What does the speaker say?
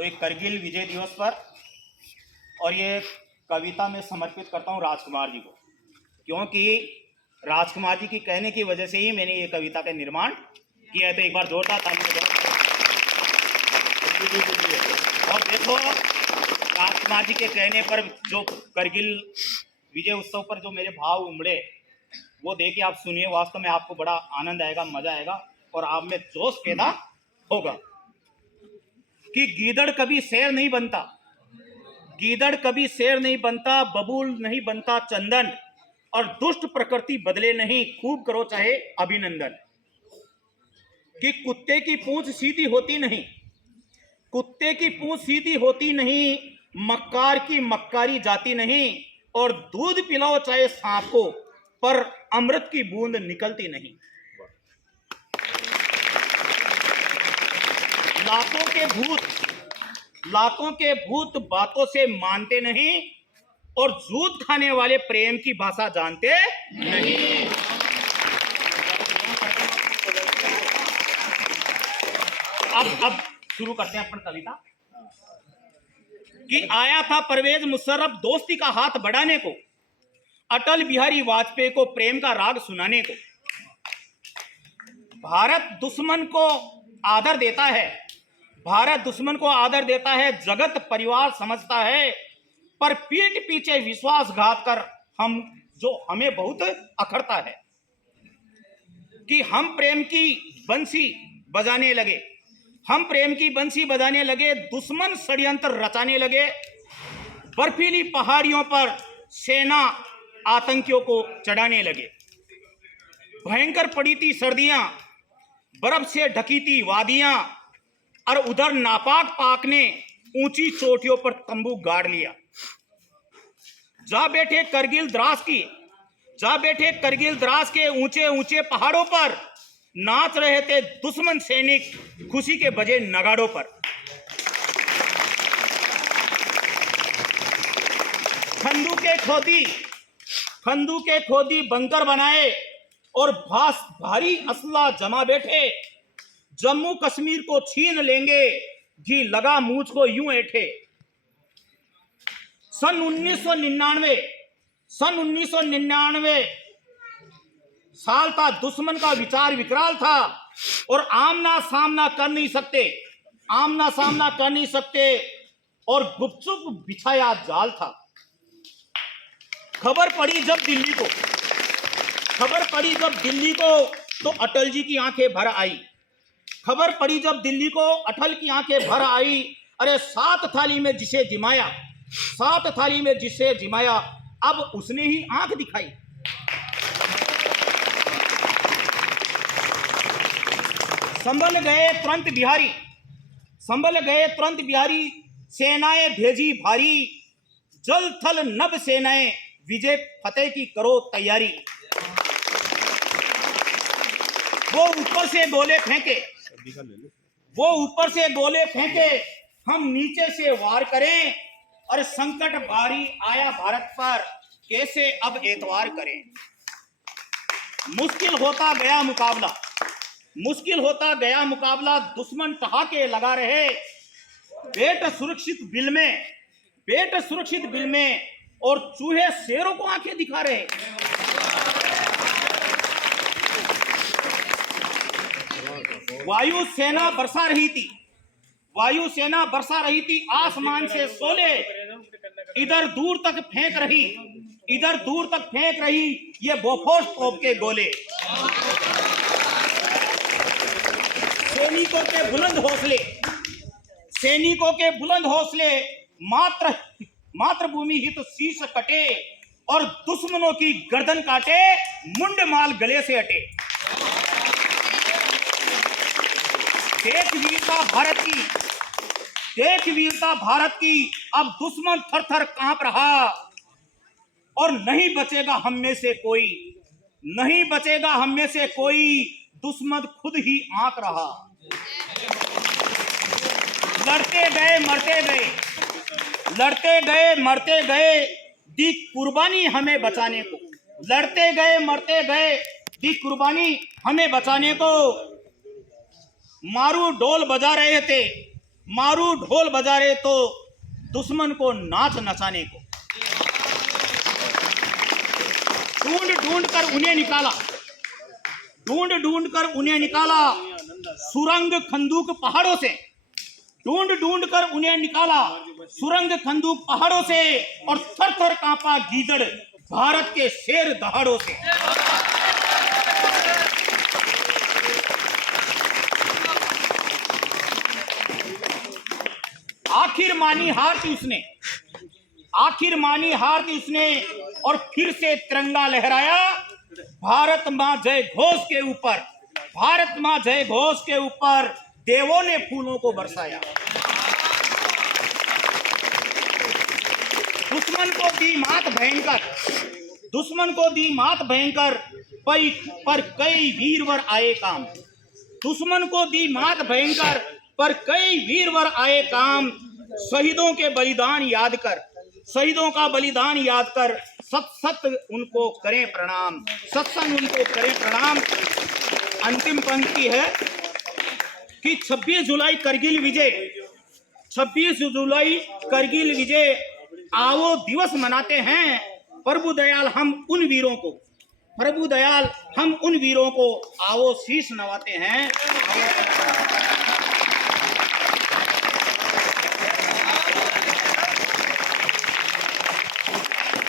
तो एक करगिल विजय दिवस पर और ये कविता में समर्पित करता हूँ राजकुमार जी को, क्योंकि राजकुमार जी की कहने की वजह से ही मैंने ये कविता का निर्माण किया है। तो एक बार जोरदार ताली बजाओ। और देखो, राजकुमार जी के कहने पर जो करगिल विजय उत्सव पर जो मेरे भाव उमड़े वो देखिए, आप सुनिए, वास्तव में आपको बड़ा आनंद आएगा, मजा आएगा और आप में जोश पैदा होगा। कि गीदड़ कभी शेर नहीं बनता, गीदड़ कभी शेर नहीं बनता, बबूल नहीं बनता चंदन, और दुष्ट प्रकृति बदले नहीं, खूब करो चाहे अभिनंदन। कि कुत्ते की पूंछ सीधी होती नहीं, कुत्ते की पूंछ सीधी होती नहीं, मक्कार की मक्कारी जाती नहीं, और दूध पिलाओ चाहे सांप को, पर अमृत की बूंद निकलती नहीं। लातों के भूत बातों से मानते नहीं, और जूत खाने वाले प्रेम की भाषा जानते नहीं। अब शुरू करते हैं अपन कविता। कि आया था परवेज मुशर्रफ दोस्ती का हाथ बढ़ाने को, अटल बिहारी वाजपेयी को प्रेम का राग सुनाने को। भारत दुश्मन को आदर देता है, भारत दुश्मन को आदर देता है, जगत परिवार समझता है, पर पीठ पीछे विश्वासघात कर हमें बहुत अखरता है। कि हम प्रेम की बंसी बजाने लगे, हम प्रेम की बंसी बजाने लगे, दुश्मन षड्यंत्र रचाने लगे, बर्फीली पहाड़ियों पर सेना आतंकियों को चढ़ाने लगे। भयंकर पड़ी थी सर्दियां, बर्फ से ढकी थी वादियां, और उधर नापाक पाक ने ऊंची चोटियों पर तंबू गाड़ लिया। जा बैठे करगिल द्रास के ऊंचे ऊंचे पहाड़ों पर, नाच रहे थे दुश्मन सैनिक खुशी के बजे नगाड़ों पर। खंदू के खोदी बंकर बनाए, और भारी असला जमा बैठे, जम्मू कश्मीर को छीन लेंगे, घी लगा मूछ को यूं ऐठे। सन 1999 साल था, दुश्मन का विचार विकराल था, और आमना सामना कर नहीं सकते, और गुपचुप बिछाया जाल था। खबर पड़ी जब दिल्ली को तो अटल जी की आंखें भर आई। खबर पड़ी जब दिल्ली को अटल की आंखें भर आई। अरे सात थाली में जिसे जिमाया, अब उसने ही आंख दिखाई। संभल गए तुरंत बिहारी, सेनाएं भेजी भारी, जल थल नभ सेनाएं, विजय फतेह की करो तैयारी। वो ऊपर से गोले फेंके, हम नीचे से वार करें, और संकट भारी आया भारत पर, कैसे अब एतवार करें। मुश्किल होता गया मुकाबला, दुश्मन ठहाके लगा रहे, पेट सुरक्षित बिल में, और चूहे शेरों को आंखें दिखा रहे। वायु सेना बरसा रही थी आसमान से शोले, इधर दूर तक फेंक रही ये बोफोर्स तोप के गोले। सैनिकों के बुलंद हौसले, मातृभूमि हित शीश कटे, और दुश्मनों की गर्दन काटे, मुंड माल गले से हटे। देख वीरता भारत की, अब दुश्मन थर थर कांप रहा, और नहीं बचेगा हम में से कोई, दुश्मन खुद ही आंक रहा। लड़ते गए मरते गए, दी कुर्बानी हमें बचाने को। लड़ते गए मरते गए, दी कुर्बानी हमें बचाने को। मारू ढोल बजा रहे थे, मारू ढोल बजारे तो दुश्मन को नाच नचाने को। ढूंढ ढूंढ कर उन्हें निकाला, ढूंढ ढूंढ कर उन्हें निकाला सुरंग खंदूक पहाड़ों से, ढूंढ ढूंढ कर उन्हें निकाला सुरंग खंदूक पहाड़ों से, और थर थर कांपा गीदड़ भारत के शेर दहाड़ों से। आखिर मानी हार थी उसने, आखिर मानी हार थी उसने, और फिर से तिरंगा लहराया भारत मां जय घोष के ऊपर, भारत मां जय घोष के ऊपर देवों ने फूलों को बरसाया। दुश्मन को दी मात भयंकर, दुश्मन को दी मात भयंकर, पर कई वीरवर आए काम। दुश्मन को दी मात भयंकर, पर कई वीरवर आए काम। शहीदों के बलिदान याद कर, शहीदों का बलिदान याद कर, सत सत उनको करें प्रणाम, सत्संग उनको करें प्रणाम। अंतिम पंक्ति है कि 26 जुलाई करगिल विजय, 26 जुलाई करगिल विजय आओ दिवस मनाते हैं। प्रभु दयाल हम उन वीरों को, प्रभु दयाल हम उन वीरों को आओ शीश नवाते हैं।